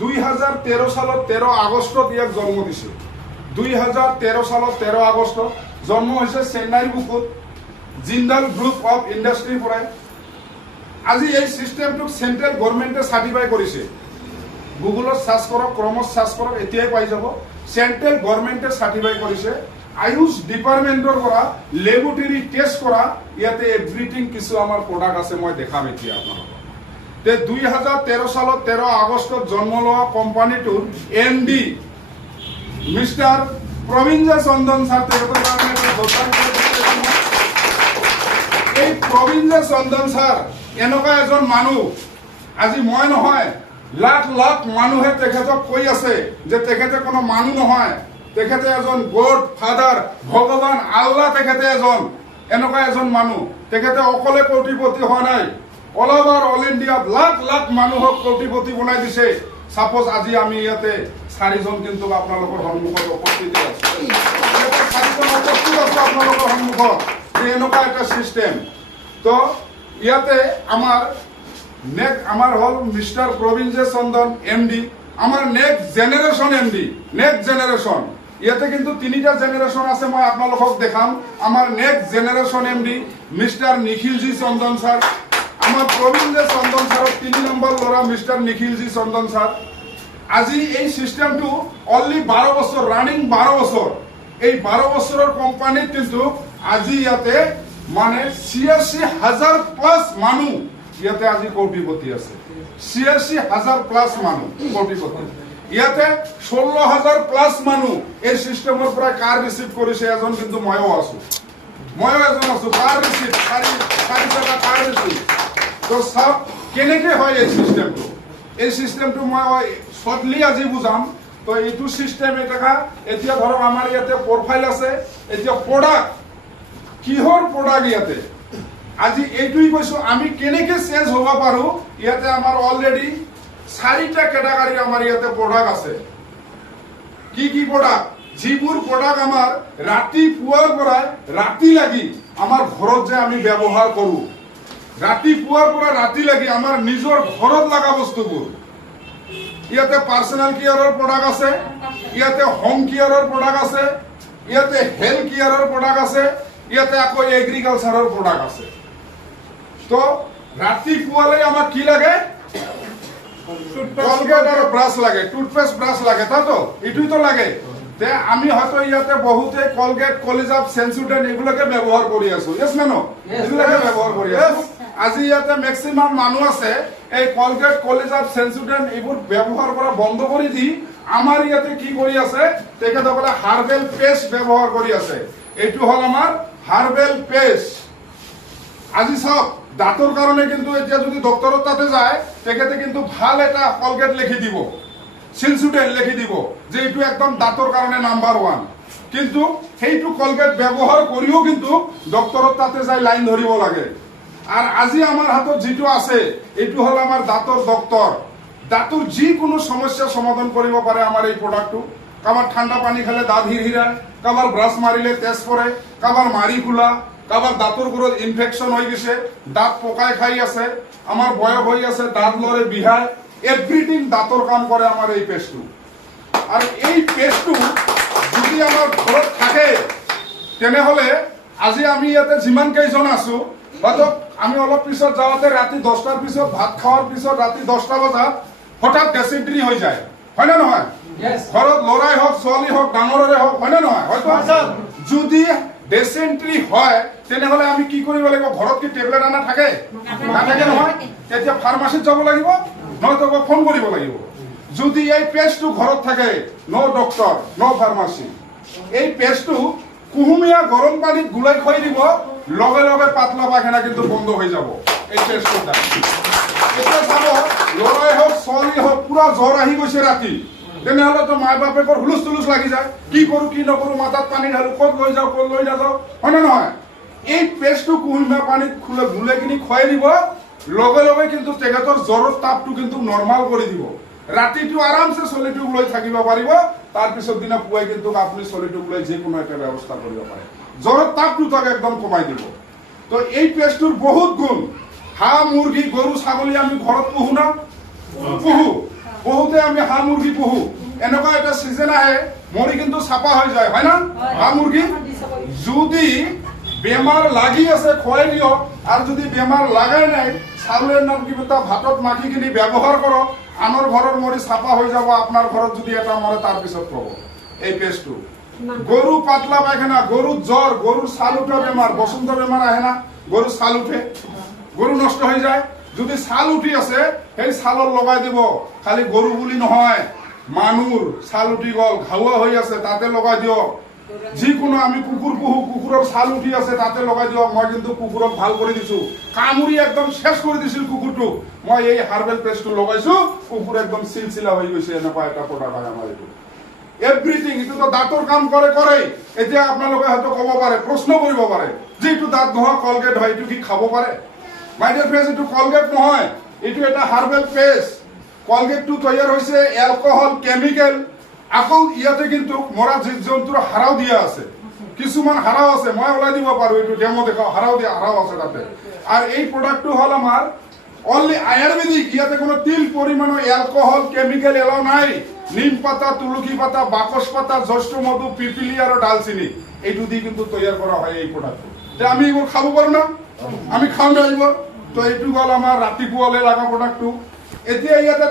2013 সালত 13 আগষ্টত ইয়াক জন্ম দিছে। 2013 সালত 13 আগষ্ট জন্ম হৈছে চেন্নাইৰ বুকুত জিন্দাল গ্ৰুপ অফ ইণ্ডাষ্ট্ৰীৰ পৰাই। আজি এই চিষ্টেমটোক চেন্ট্ৰেল গভৰ্ণমেণ্টে চাৰ্টিফাই কৰিছে। গুগলত চাৰ্চ কৰক, ক্ৰমত চাৰ্চ কৰক, এতিয়াই পাই যাব। চেন্ট্ৰেল গভৰ্ণমেণ্টে চাৰ্টিফাই কৰিছে। আয়ুষ ডিপাৰ্টমেণ্টৰ পৰা লেবৰেটৰী টেষ্ট কৰা ইয়াতে এভৰিথিং কিছু আমাৰ প্ৰডাক্ট আছে, মই দেখাম এতিয়া আপোনালোকক। 2013 সালত 13 আগষ্টত জন্ম লোৱা কোম্পানীটোৰ MD মিষ্টাৰ প্ৰবীঞ্জয় চন্দন ছাৰ, তেখেতৰ কাৰণে এই প্ৰবীঞ্জয় চন্দন ছাৰ এনেকুৱা এজন মানুহ, আজি মই নহয় লাখ লাখ মানুহে তেখেতক কৈ আছে যে তেখেতে কোনো মানুহ নহয়, তেখেতে এজন গড ফাদাৰ, ভগৱান আল্লাহ, তেখেতে এনেকুৱা এজন মানুহ। তেখেতে অকলে কোটিপতি হোৱা নাই, অল অভাৰ অল ইণ্ডিয়াত লাখ লাখ মানুহক কোটিপতি বনাই দিছে। সাপোজ আজি আমি ইয়াতে 4জন কিন্তু আপোনালোকৰ সন্মুখত উপস্থিত আছো, 4জন উপস্থিত আছো আপোনালোকৰ সন্মুখত, যে এনেকুৱা এটা চিষ্টেম। তো ইয়াতে আমাৰ হল মিষ্টাৰ প্ৰবীঞ্জয় চন্দন MD, আমাৰ next generation MD, next generation. ইয়াতে কিন্তু 3টা জেনেৰেশ্যন আছে, মই আপোনালোকক দেখাম। আমাৰ নেক্সট জেনেৰেশ্যন MD মিষ্টাৰ নিখিলজী চন্দন ছাৰ, আমাৰ প্ৰবীঞ্জয় চন্দন ছাৰৰ 3 নম্বৰ ল'ৰা মিষ্টাৰ নিখিলজী চন্দন ছাৰ। আজি এই চিষ্টেমটো অনলি 12 বছৰ, ৰানিং 12 বছৰ। এই 12 বছৰৰ কোম্পানীত কিন্তু আজি ইয়াতে মানে 86,000 প্লাছ মানুহ ইয়াতে আজি কোটিপতি আছে। 86,000 প্লাছ মানুহ কোটিপতি। ইয়াতে 16,000 প্লাছ মানুহ এই চিষ্টেমৰ পৰা কাৰ ৰিচিভ কৰিছে। এজন কিন্তু ময়ো আছো, এজন আছো। কাৰ ৰিচিভ, 4 টকা কাৰ ৰিচিভ। তো চাওক কেনেকে হয় এই চিষ্টেমটো। এই চিষ্টেমটো মই শৰ্টলি আজি বুজাম। তো এইটো চিষ্টেম এতিয়া ধৰক আমাৰ ইয়াতে প্ৰফাইল আছে। এতিয়া প্ৰডাক্ট, কিহৰ প্ৰডাক্ট ইয়াতে আজি এইটোই কৈছো আমি কেনেকে চেঞ্জ হ'ব পাৰো। ইয়াতে আমাৰ অলৰেডি 4টা কেটাগৰী আমাৰ ইয়াতে প্ৰডাক্ট আছে। কি কি প্ৰডাক্ট? যিবোৰ প্ৰডাক্ট আমাৰ ৰাতিপুৱাৰ পৰা ৰাতি লাগি আমাৰ ঘৰত যে আমি ব্যৱহাৰ কৰো, ৰাতিপুৱাৰ পৰা ৰাতি লাগি আমাৰ নিজৰ ঘৰত লগা বস্তুবোৰ। ইয়াতে পাৰ্চনেল কেয়াৰৰ প্ৰডাক্ট আছে, ইয়াতে হোম কেয়াৰৰ প্ৰডাক্ট আছে, ইয়াতে হেল্থ কেয়াৰৰ প্ৰডাক্ট আছে, ইয়াতে আকৌ এগ্ৰিকালচাৰৰ প্ৰডাক্ট আছে। তো ৰাতিপুৱালৈ আমাক কি লাগে? কলগেট আৰু ব্ৰাছ লাগে, টুথপেষ্ট ব্ৰাছ লাগে, তাতো এইটোতো লাগে। তে আমি হয়তো ইয়াতে বহুতে কলগেট, কলিজাপ, সেন্সুডেন্ট এইবিলাকে ব্যৱহাৰ কৰি আছো। ইয়েছ নে নো? এইবিলাকে ব্যৱহাৰ কৰি আছো। আজি ইয়াতে মেক্সিমাম মানুহ আছে এই কলগেট, কলিজাপ, সেন্সুডেন্ট এইবোৰ ব্যৱহাৰ কৰা বন্ধ কৰি দি আমাৰ ইয়াতে কি কৰি আছে? তেখেতসকলে হাৰ্বেল পেষ্ট ব্যৱহাৰ কৰি আছে। এইটো হল আমাৰ হাৰ্বেল পেষ্ট। আজি চাওক দাঁতৰ কাৰণে কিন্তু এতিয়া যদি ডক্টৰৰ তাতে যায়, তেখেতে কিন্তু ভাল এটা কলগেট লিখি দিব, সেন্সুডেন্ট লিখি দিব যে এইটো একদম দাঁতৰ কাৰণে নাম্বাৰ 1। কিন্তু সেইটো কলগেট ব্যৱহাৰ কৰিও কিন্তু ডক্টৰৰ তাতে যাই লাইন ধৰিব লাগে। আৰ আজি আমাৰ হাতত যেটো আছে এইটো হল আমাৰ দাঁতৰ ডক্টৰ। দাঁতৰ যিকোনো সমস্যা সমাধান কৰিব পাৰে আমাৰ এই প্ৰডাক্টটো। কাবাৰ ঠাণ্ডা পানী খালে দাঁত হিৰহিৰাই, কাবাৰ ব্ৰাছ মাৰিলে তেজ পৰে, কাবাৰ মাৰি খোলা, কাবাৰ দাঁতৰ গুৰত ইনফেকশন হৈ গৈছে, দাঁত পকাই খাই আছে, আমাৰ বয়স হৈ আছে, দাঁত লৰে বিহাই, এভৰিথিং দাঁতৰ কাম কৰে আমাৰ এই পেষ্টটো। আৰু এই পেষ্টটো যদি আমাৰ ঘৰত থাকে তেনেহলে আজি আমি ইয়াতে যিমান কেইজন আছো, হয়তো আমি অলপ পিছত যাওঁতে ৰাতি 10টাৰ পিছত ভাত খাওয়াৰ পিছত ৰাতি 10টা বজাত হঠাৎ ডেসেন্ট্ৰি হৈ যায়, হয় না নহয়? ঘৰত লৰাই হোক, ছোৱালী হোক, ডাঙৰৰে হোক, হয় না নহয়? হয়তো যদি ডেসেন্ট্ৰি হয় তেনেহলে আমি কি কৰিব লাগিব? ঘৰত কি টেবলেট আনা থাকে? নাথাকে নহয়। তেতিয়া ফাৰ্মাসীত যাব লাগিব, নয়তো ফোন কৰিব লাগিব। যদি এই পেষ্টটো ঘৰত থাকে, নো ডক্টৰ, নো ফাৰ্মাসী। এই পেষ্টটো কুহুমীয়া গৰম পানীত গুলাই খুৱাই দিব, লগে লগে পাতলা পায়খানা কিন্তু বন্ধ হৈ যাব এই পেষ্টটোৰ দ্বাৰা। এতিয়া চাব, লৰাই হোক, ছোৱালী হোক, পুৰা জ্বৰ আহি গৈছে ৰাতি, তেনেহলে তো মাক বাপেকৰ হুলুচ তুলুচ লাগি যায়। কি কৰো কি নকৰো, মাথাত পানী ঢালো, ক'ত লৈ যাওঁ ক'ত লৈ নাযাওঁ, হয় না নহয়? এই পেষ্টটো কুহুমীয়া পানীত গুলাই কিনি খুৱাই দিব, লগে লগে কিন্তু তেখেতৰ জ্বৰৰ তাপটো কিন্তু নৰ্মাল কৰি দিব। ৰাতিটো আৰামছে চলিটোক লৈ থাকিব পাৰিব, তাৰ পিছত দিনা পুৱাই কিন্তু আপুনি চলিটোক লৈ যিকোনো এটা ব্যৱস্থা কৰিব পাৰে। জ্বৰৰ তাপটো তাক একদম কমাই দিব। তো এই পেষ্টটোৰ বহুত গুণ। হাঁহ, মুৰ্গী, গৰু, ছাগলী আমি ঘৰত পুহো না? পুহো। বহুতে আমি হাঁহ মুৰগি পুহু এনেকুৱা এটা সিজন আহে মৰি কিন্তু চাপা হৈ যায় হয় না হাঁহ মুৰগি যদি বেমাৰ লাগি আছে খুৱাই দিয়ক আৰু যদি বেমাৰ লাগাই নাই চাউলেৰ নাম কিবা ভাতত মাখি কিনি ব্যবহাৰ কৰো আনৰ ঘৰৰ মৰি চাপা হৈ যাব আপোনাৰ ঘৰত যদি এটা মৰে তাৰ পিছত পাব এই পেষ্টটো গরু পাতলা পায়খানা গরু জ্বর গরুর ছাল উঠা বেমার বসন্ত বেমার আহে না গরুর ছাল উঠে গরু নষ্ট হয়ে যায় যদি ছাল উঠি আছে সেই ছালত লগাই দিব খালি গরু বুলি নহয় মানুর ছাল উঠি গল ঘাওয়া হয়ে আছে তাতে লগাই দিয়ক যিকোনো আমি কুকুর পুহু কুকুরের ছাল উঠি আছে তাতে লগাই দিয়ক মই কিন্তু কুকুরক ভাল করে দিছো কামুরি একদম শেষ করে দিছিল কুকুরটো মই এই হার্বেল পেস্টটো লগাইছো কুকুর একদম সিলসিলা হয়ে গেছে এনেকুৱা এটা প্ৰোডাক্ট হয় আমাৰ এটো এভৰিথিং এটো তো দাঁতৰ কাম কৰে এতিয়া আপোনালোকে হয়তো কব পাৰে প্ৰশ্ন কৰিব পাৰে যে এটো দাঁত ঘহা কলগেট হয় এটো কি খাব পাৰে মাই ডিয়াৰ ফ্ৰেন্ডস এটো কলগেট নহয় এটো এটা হাৰ্বেল পেস্ট কলগেটটো তৈয়াৰ হৈছে এলকহল কেমিক্যাল আকৌ ইয়াতে কিন্তু মৰা জীৱ জন্তুৰ হাৰাও দিয়া আছে কিছুমান হাৰাও আছে মই ওলাই দিব পাৰো এটো ডেমো দেখাও হাৰাও দিয়া হাৰাও আছে তাতে আৰ এই প্ৰোডাক্টটো হল আমাৰ অনলি আয়ুৰ্বেদিক ইয়াতে কোনো তিল পৰিমাণৰ এলকহল কেমিক্যাল এলাও নাই নিম পাতা তুলসী পাতা বাকস পাতা জ্যৈষ্ঠ মধু পিপিলি আৰু ডালচিনি এইটো দি কিন্তু তৈয়াৰ কৰা হয় এই প্ৰোডাক্টটো তে আমি এইবোৰ খাব পাৰো না আমি খাও না এইবোৰ তো এইটো হল আমাৰ ৰাতিপুৱালে লাগা প্ৰোডাক্টটো এতিয়া ইয়াতে